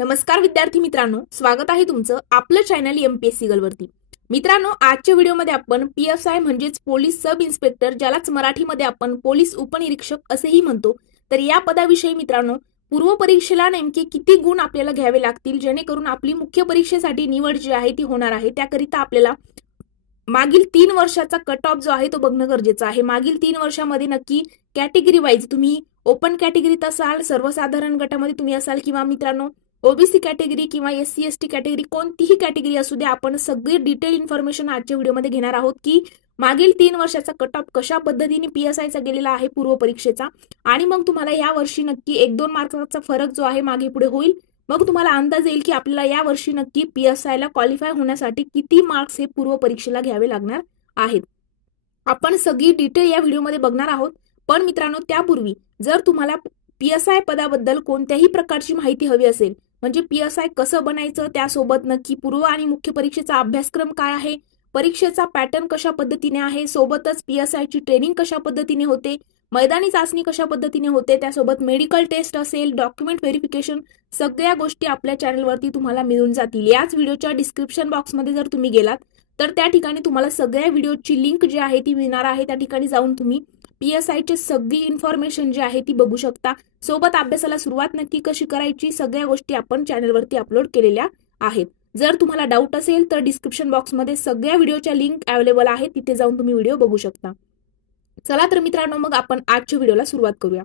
नमस्कार विद्यार्थी मित्रांनो, स्वागत आहे तुमचं आपलं चॅनल एमपीएससी गर्लवरती। मित्रांनो, आजच्या व्हिडिओमध्ये आपण पीएसआय म्हणजेच पोलीस सब इन्स्पेक्टर, ज्यालाच मराठीमध्ये आपण पोलीस उपनिरीक्षक असेही म्हणतो, तर या पदाविषयी मित्रांनो पूर्व परीक्षेला नेमके किती गुण आपल्याला घ्यावे लागतील जेणेकरून आपली मुख्य परीक्षेसाठी निवड जी आहे ती होणार आहे। त्याकरिता आपल्याला मागील 3 वर्षाचा कट ऑफ जो आहे तो बघणं गरजेचं आहे। मागील 3 वर्षामध्ये नक्की कॅटेगरी वाईज तुम्ही ओपन कॅटेगरीत असाल, सर्वसाधारण गटामध्ये तुम्ही असाल किंवा मित्रांनो ओबीसी कॅटेगरी किंवा एससी एसटी कॅटेगरी, कोणतीही कॅटेगरी असू दे, आपण सगळी डिटेल इन्फॉर्मेशन आजच्या व्हिडिओमध्ये घेणार आहोत की मागील 3 वर्षाचा कट ऑफ कशा पद्धतीने पीएसआयचा गेलेला आहे पूर्व परीक्षेचा, आणि मग तुम्हाला या वर्षी नक्की 1-2 मार्काचा फरक जो आहे मागे पुढे होईल। मग तुम्हाला अंदाज येईल की आपल्याला या वर्षी नक्की पीएसआयला क्वालिफाय होण्यासाठी किती मार्क्स हे पूर्व परीक्षेला घ्यावे लागणार आहेत। आपण सगळी डिटेल या व्हिडिओमध्ये बघणार आहोत। पण मित्रांनो, त्यापूर्वी जर तुम्हाला पीएसआय पदाबद्दल कोणत्याही प्रकारची माहिती हवी असेल, म्हणजे पीएसआय कसं बनायचं, त्यासोबत नक्की पूर्व आणि मुख्य परीक्षेचा अभ्यासक्रम काय आहे, परीक्षेचा पॅटर्न कशा पद्धतीने आहे, सोबतच पीएसआयची ट्रेनिंग कशा पद्धतीने होते, मैदानी चाचणी कशा पद्धतीने होते, त्यासोबत मेडिकल टेस्ट असेल, डॉक्युमेंट व्हेरिफिकेशन, सगळ्या गोष्टी आपल्या चॅनलवरती तुम्हाला मिळून जातील। याच व्हिडिओच्या डिस्क्रिप्शन बॉक्समध्ये जर तुम्ही गेलात तर त्या ठिकाणी तुम्हाला सगळ्या व्हिडिओची लिंक जी आहे ती मिळणार आहे। त्या ठिकाणी जाऊन तुम्ही पीएसआयची सगळी इन्फॉर्मेशन जी आहे ती बघू शकता। सोबत अभ्यासाला सुरुवात नक्की कशी करायची, सगळ्या गोष्टी आपण चॅनलवरती अपलोड केलेल्या आहेत। जर तुम्हाला डाऊट असेल तर डिस्क्रिप्शन बॉक्समध्ये सगळ्या व्हिडिओच्या लिंक अवेलेबल आहेत, तिथे जाऊन तुम्ही व्हिडिओ बघू शकता। चला तर मित्रांनो, मग आपण आजच्या व्हिडिओला सुरुवात करूया।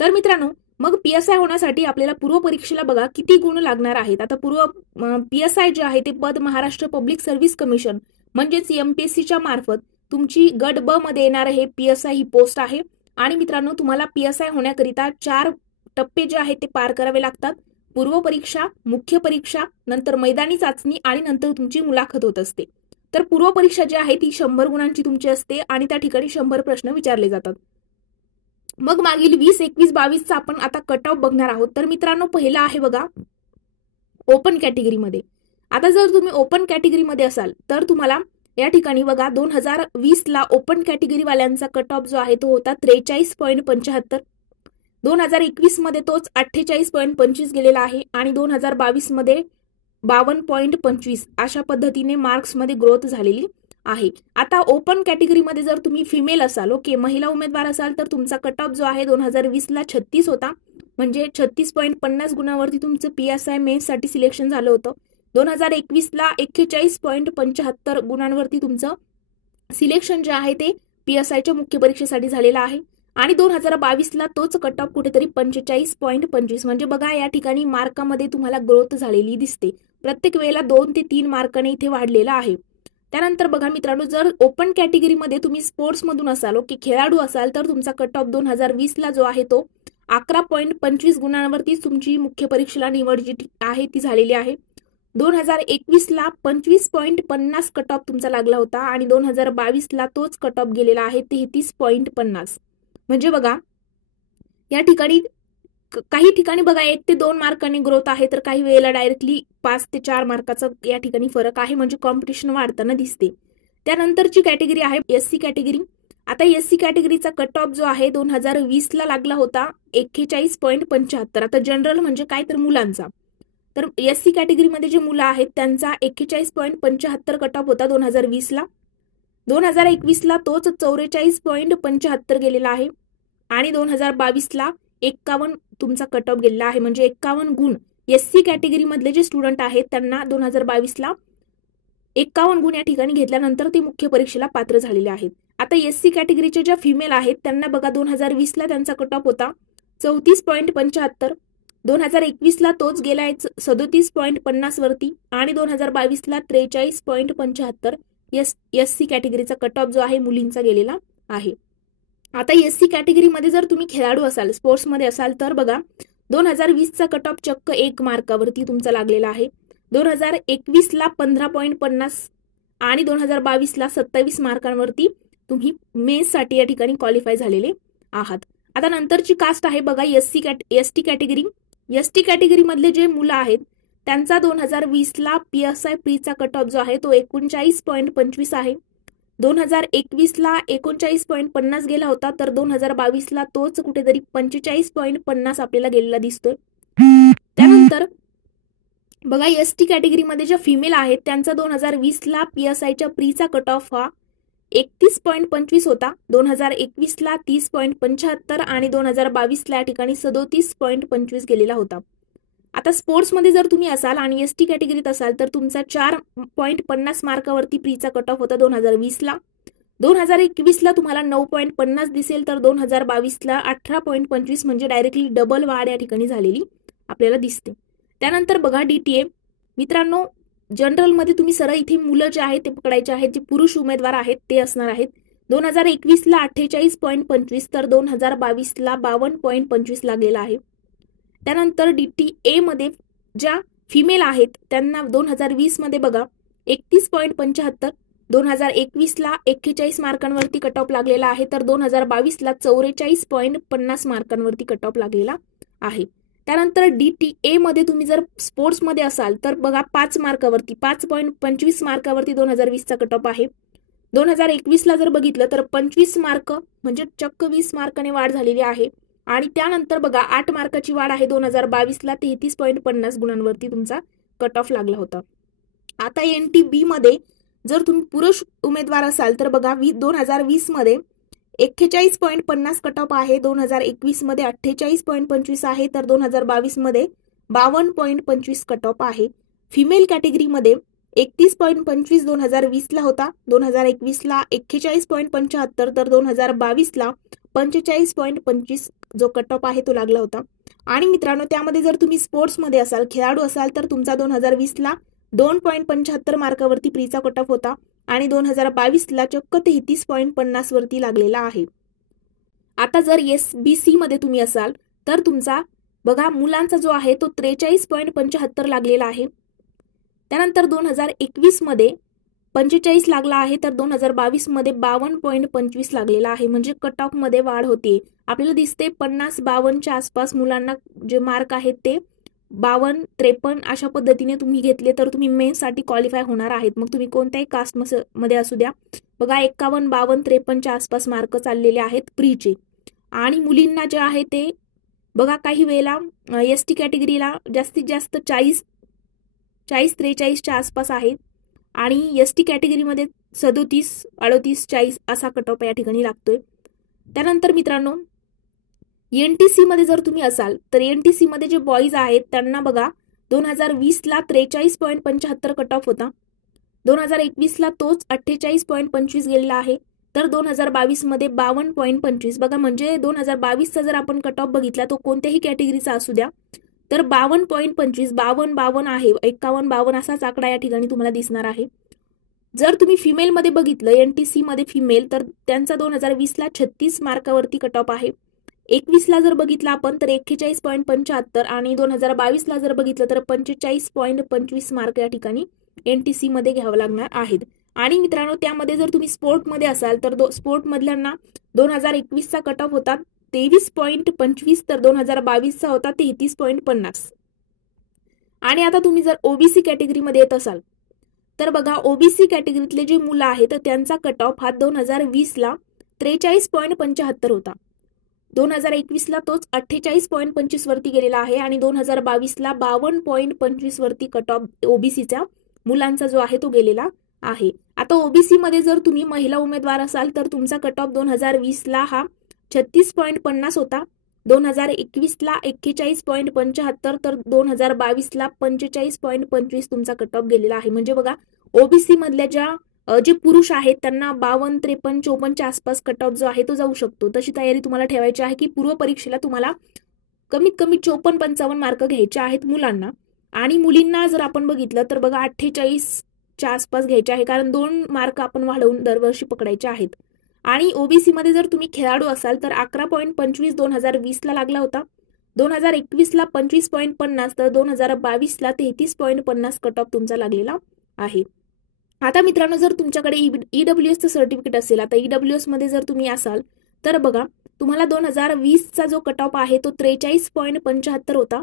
तर मित्रांनो, मग पीएसआय होण्यासाठी आपल्याला पूर्व परीक्षेला बघा किती गुण लागणार आहेत। आता पूर्व पीएसआय जे आहे ते पद महाराष्ट्र पब्लिक सर्व्हिस कमिशन म्हणजेच एमपीएससीच्या मार्फत तुमची गट ब मध्ये येणार हे पीएसआय ही पोस्ट आहे। आणि मित्रांनो, तुम्हाला पीएसआय होण्याकरिता 4 टप्पे जे आहेत ते पार करावे लागतात। पूर्व परीक्षा, मुख्य परीक्षा, नंतर मैदानी चाचणी आणि नंतर तुमची मुलाखत होत असते। तर पूर्व परीक्षा जी आहे ती 100 गुणांची तुमची असते आणि त्या ठिकाणी 100 प्रश्न विचारले जातात। मग मागील 20, 21, 22 चा आपण आता कट ऑफ बघणार आहोत। तर मित्रांनो, पहिला आहे बघा ओपन कॅटेगरीमध्ये। आता जर तुम्ही ओपन कॅटेगरीमध्ये असाल तर तुम्हाला या ठिकाणी बघा 2020 ला ओपन कॅटेगरी वाल्यांचा कट ऑफ जो आहे तो होता 43.75। 2021 मध्ये तोच 48.25 गेलेला आहे आणि 2022 मध्ये 52.25 अशा पद्धतीने मार्क्स मध्ये ग्रोथ झालेली आहे। आता ओपन कॅटेगरीमध्ये जर तुम्ही फिमेल असाल, ओके, महिला उमेदवार असाल, तर तुमचा कट ऑफ जो आहे 2020 ला 36 होता, म्हणजे 36.50 गुणावरती तुमचं पीएसआय मेन्स साठी सिलेक्शन झालं होतं। 2021 ला 41.75 गुणांवरती तुमचं सिलेक्शन जे आहे ते पीएसआयच्या मुख्य परीक्षेसाठी झालेलं आहे आणि 2022 ला तोच कट ऑफ कुठेतरी 45.25, म्हणजे बघा या ठिकाणी मार्कामध्ये तुम्हाला ग्रोथ झालेली दिसते। प्रत्येक वेळेला 2 ते 3 मार्काने इथे वाढलेला आहे। त्यानंतर बघा मित्रांनो, जर ओपन कॅटेगरीमध्ये तुम्ही स्पोर्ट्स मधून असाल, ओके, खेळाडू असाल, तर तुमचा कट ऑफ 2020 ला जो आहे तो 11.25 गुणांवरती तुमची मुख्य परीक्षेला निवड जी आहे ती झालेली आहे। 2021 ला 25.50 कट ऑफ तुमचा लागला होता आणि 2022 ला तोच कट ऑफ गेलेला आहे 33.50। म्हणजे बघा या ठिकाणी काही ठिकाणी बघा 1 ते 2 मार्कांनी ग्रोथ आहे, तर काही वेळेला डायरेक्टली 5 ते 4 मार्काचा या ठिकाणी फरक आहे, म्हणजे कॉम्पिटिशन वाढताना दिसते। त्यानंतरची कॅटेगरी आहे एससी कॅटेगरी। आता एससी कॅटेगरीचा कट ऑफ जो आहे 2020 ला लागला होता 41.75। आता जनरल म्हणजे काय, तर मुलांचा, तर एससी कॅटेगरीमध्ये जे मुलं आहेत त्यांचा 41.75 कट ऑफ होता 2020 ला। 2021 ला तोच 44.75 गेलेला आहे आणि 2022 ला 51 तुमचा कट ऑफ गेलेला आहे, म्हणजे 51 गुण एससी कॅटेगरी मधले जे स्टुडंट आहेत त्यांना 2022 ला 51 गुण या ठिकाणी घेतल्यानंतर ते मुख्य परीक्षेला पात्र झालेले आहेत। आता एससी कॅटेगरीचे ज्या फिमेल आहेत त्यांना बघा 2020 ला त्यांचा कट ऑफ होता 34.75। 2021 ला तोच गेलाय 37.50 वरती आणि 2022 ला 43.75 एससी कॅटेगरीचा कट ऑफ जो आहे मुलींचा गेलेला आहे। आता एससी कॅटेगरीमध्ये जर तुम्ही खेळाडू असाल, स्पोर्ट्स मध्ये असाल, तर बघा 2020 चा कट ऑफ चक्क 1 मार्कावरती तुमचा लागलेला आहे। 2021 ला 15.50 आणि 2022 ला 27 मार्कांवरती तुम्ही मेन्स साठी या ठिकाणी क्वालिफाय झालेले आहात। आता नंतरची कास्ट आहे बघा एसटी कॅटेगरी। एसटी कॅटेगरी मधले जे मुलं आहेत त्यांचा 2020 ला पीएसआय प्रीचा कट ऑफ जो आहे तो 39.25 आहे। 2021 ला 39.50 गेला होता, तर 2022 ला तोच कुठेतरी 45.50 आपल्याला गेलेला दिसतोय। त्यानंतर बघा एसटी कॅटेगरीमध्ये ज्या फिमेल आहेत त्यांचा 2020ला PSIच्या प्रीचा कट ऑफ हा 31.25 होता, 2021ला 30.75 आणि 2022ला या ठिकाणी 37.25 गेलेला होता. आता स्पोर्ट्समध्ये जर तुम्ही असाल आणि एसटी कॅटेगरीत असाल तर तुमचा 4.50 मार्कावरती प्रीचा कट ऑफ होता 2020ला. 2021ला तुम्हाला 9.50 दिसेल तर 2022ला 18.25 म्हणजे डायरेक्टली डबल वाढ या ठिकाणी झालेली आपल्याला दिसते. त्यानंतर बघा DTA मित्रांनो, जनरलमध्ये तुम्ही सरळ इथे मुलं जे आहेत ते पकडायचे आहेत, जे पुरुष उमेदवार आहेत ते असणार आहेत. 2021ला 48.25 तर 2022ला 52.25 लागलेला आहे. त्यानंतर DTA मध्ये ज्या फिमेल आहेत त्यांना 2020 मध्ये बघा 31.75, 2021ला 41 मार्कांवरती कट ऑफ लागलेला आहे तर 2022ला 44.50 मार्कांवरती कट ऑफ लागलेला आहे. त्यानंतर DTA मध्ये तुम्ही जर स्पोर्ट्समध्ये असाल तर बघा 5 मार्कावरती 5.25 मार्कावरती 2020चा कट ऑफ आहे. 2021ला जर बघितलं तर 25 मार्क म्हणजे चक्क 20 मार्काने वाढ झालेली आहे. आणि त्यानंतर बघा 8 मार्काची वाढ आहे 2022ला 33.50 गुणांवरती तुमचा कट ऑफ लागला होता. आता NTB मध्ये जर तुम्ही पुरुष उमेदवार असाल तर बघा 2020 मध्ये 41.50 कट ऑफ आहे, 2021 मध्ये 48.25 आहे तर 2022 मध्ये 52.25 कट ऑफ आहे. फिमेल कॅटेगरीमध्ये 31.25 2020ला होता, 2021ला 41.75 तर 2022ला 45.25 जो कट ऑफ आहे तो लागला होता. आणि मित्रांनो त्यामध्ये जर तुम्ही स्पोर्ट्समध्ये असाल, खेळाडू असाल तर तुमचा 2020ला 2.75 मार्कावरती प्रीचा कट ऑफ होता आणि 2022ला चक्क 33.50 वरती लागलेला आहे. आता जर SBC मध्ये तुम्ही असाल तर तुमचा बघा मुलांचा जो आहे तो 43.75 लागलेला आहे. त्यानंतर 2021 मध्ये 45 लागला आहे तर 2022 मध्ये 52.25 लागलेला आहे. म्हणजे कट ऑफ मध्ये वाढ होते. आपल्याला दिसते 50-52च्या आसपास मुलांना जे मार्क आहेत ते 52-53 अशा पद्धतीने तुम्ही घेतले तर तुम्ही मेन्ससाठी क्वालिफाय होणार आहेत. मग तुम्ही कोणत्याही कास्ट मध्ये असू द्या. बघा 51-52-53च्या आसपास मार्क चाललेले आहेत प्रीचे. आणि मुलींना जे आहे ते बघा काही वेळेला ST कॅटेगरीला जास्तीत जास्त 40-43च्या आसपास आहे आणि ST कॅटेगरीमध्ये 37-38-40 असा कट ऑफ या ठिकाणी लागतोय. त्यानंतर मित्रांनो NTC मध्ये जर तुम्ही असाल तर NTC मध्ये जे बॉईज आहेत त्यांना बघा 2020ला 43.75 कट ऑफ होता, 2021ला तोच 48.25 गेलेला आहे तर 2022 मध्ये 52.25. बघा म्हणजे 2022चा जर आपण कट ऑफ बघितला तो कोणत्याही कॅटेगरीचा असू द्या तर 52.25 52 आहे, 51-52 असाच आकडा या ठिकाणी तुम्हाला दिसणार आहे. जर तुम्ही फिमेल मध्ये बघितलं NTC मध्ये फिमेल तर त्यांचा 2020ला 36 मार्कावरती कट ऑफ आहे. 21ला जर बघितलं आपण तर 41.75 आणि 2022ला जर बघितलं तर 45.25 मार्क या ठिकाणी NTC मध्ये घ्यावं लागणार आहेत. आणि मित्रांनो त्यामध्ये जर तुम्ही स्पोर्टमध्ये असाल तर स्पोर्ट मधल्यांना 2021चा कट ऑफ होता 23.25 तर 2022चा होता 33.50. आणि आता तुम्ही जर OBC कॅटेगरीमध्ये येत असाल तर बघा OBC कॅटेगरीतले जे मुलं आहेत तर त्यांचा कट ऑफ हा 2020ला 43.75 होता, 2021ला तोच 48.25 वरती गेलेला आहे आणि 2022ला 52.25 वरती कट ऑफ OBCच्या मुलांचा जो आहे तो गेलेला आहे. आता OBC मध्ये जर तुम्ही महिला उमेदवार असाल तर तुमचा कट ऑफ 2020ला हा 36.50 होता, 2021ला 41.75 तर 2022ला 45.25 तुमचा कट ऑफ गेलेला आहे. म्हणजे बघा OBC मधल्या जे पुरुष आहेत त्यांना 52, 53, 54च्या आसपास कट ऑफ जो आहे तो जाऊ शकतो. तशी तयारी तुम्हाला ठेवायची आहे की पूर्व परीक्षेला तुम्हाला कमीत कमी 54-55 मार्क घ्यायचे आहेत मुलांना. आणि मुलींना जर आपण बघितलं तर बघा 48च्या आसपास घ्यायचे आहे, कारण 2 मार्क आपण वाढवून दरवर्षी पकडायचे आहेत. आणि OBC मध्ये जर तुम्ही खेळाडू असाल तर 11.25 2020ला लागला होता, 2021ला 25.50 तर 2022ला 33.50 कट ऑफ तुमचा लागलेला आहे. आता मित्रांनो जर तुमच्याकडे EWSचं सर्टिफिकेट असेल, आता EWS मध्ये जर तुम्ही असाल तर बघा तुम्हाला 2020चा जो कट ऑफ आहे तो 43.75 होता,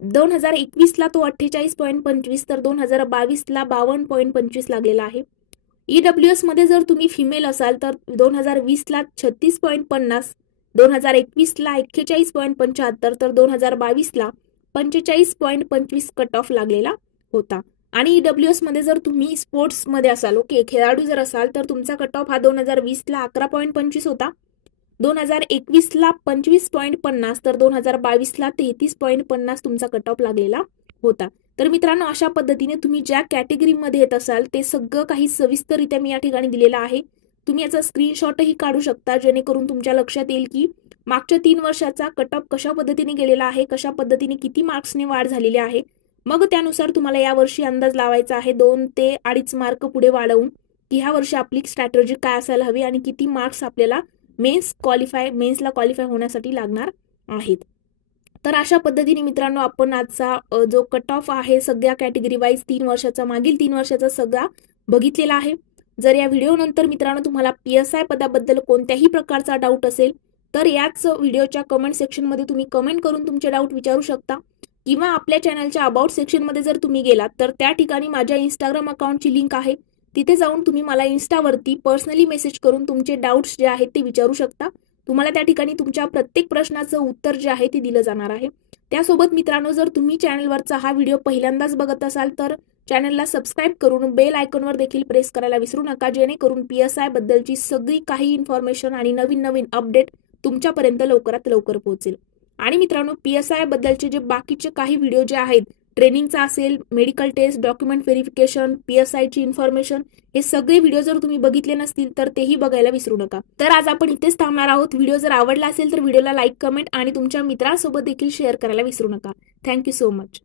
2021ला तो 48.25 तर 2022ला 52.25 लागलेला आहे. EWS मध्ये जर तुम्ही फिमेल असाल तर 2020ला 36.50, 2021ला 41.75 तर 2022ला 45.25 कट ऑफ लागलेला होता. आणि EWS मध्ये जर तुम्ही स्पोर्ट्समध्ये असाल, ओके, खेळाडू जर असाल, तर तुमचा कट ऑफ हा 2020ला 11.25 होता, 2021ला 25.50, तर 2022ला 33.50 तुमचा कट ऑफ लागलेला होता. तर मित्रांनो, अशा पद्धतीने तुम्ही ज्या कॅटेगरीमध्ये येत असाल ते सगळं काही सविस्तररित्या मी या ठिकाणी दिलेलं आहे. तुम्ही याचा स्क्रीनशॉटही काढू शकता, जेणेकरून तुमच्या लक्षात येईल की मागच्या 3 वर्षाचा कट ऑफ कशा पद्धतीने गेलेला आहे, कशा पद्धतीने किती मार्क्सने वाढ झालेली आहे. मग त्यानुसार तुम्हाला या वर्षी अंदाज लावायचा आहे 2 ते 2.5 मार्क पुढे वाढवून, की ह्या वर्षी आपली स्ट्रॅटेजी काय असायला हवी आणि किती मार्क्स आपल्याला मेन्सला क्वालिफाय होण्यासाठी लागणार आहेत. तर अशा पद्धतीने मित्रांनो, आपण आजचा जो कट ऑफ आहे सगळ्या कॅटेगरी वाईज 3 वर्षाचा, मागील 3 वर्षाचा सगळा बघितलेला आहे. जर या व्हिडिओ नंतर मित्रांनो तुम्हाला PSI पदाबद्दल कोणत्याही प्रकारचा डाऊट असेल, तर याच व्हिडिओच्या कमेंट सेक्शनमध्ये तुम्ही कमेंट करून तुमचे डाऊट विचारू शकता, किंवा आपल्या चॅनलच्या अबाउट सेक्शनमध्ये जर तुम्ही गेलात तर त्या ठिकाणी माझ्या इंस्टाग्राम अकाउंटची लिंक आहे, तिथे जाऊन तुम्ही मला इन्स्टावरती पर्सनली मेसेज करून तुमचे डाऊट्स जे आहेत ते विचारू शकता. तुम्हाला त्या ठिकाणी तुमच्या प्रत्येक प्रश्नाचं उत्तर जे आहे ते दिलं जाणार आहे. त्यासोबत मित्रांनो, जर तुम्ही चॅनलवरचा हा व्हिडिओ पहिल्यांदाच बघत असाल तर चॅनलला सबस्क्राईब करून बेल आयकॉनवर देखील प्रेस करायला विसरू नका, जेणेकरून PSI बद्दलची सगळी काही इन्फॉर्मेशन आणि नवीन नवीन अपडेट तुमच्यापर्यंत लवकरात लवकर पोहोचेल. आणि मित्रांनो, PSI बद्दलचे जे बाकीचे काही व्हिडिओ जे आहेत, ट्रेनिंगचा असेल, medical test, document verification, PSI ची इन्फॉर्मेशन, हे सगळे व्हिडिओ जर तुम्ही बघितले नसतील तर तेही बघायला विसरू नका. तर आज आपण इथेच थांबणार आहोत. व्हिडिओ जर आवडला असेल तर व्हिडिओला लाईक, कमेंट आणि तुमच्या मित्रांसोबत देखील शेअर करायला विसरू नका. Thank you so much.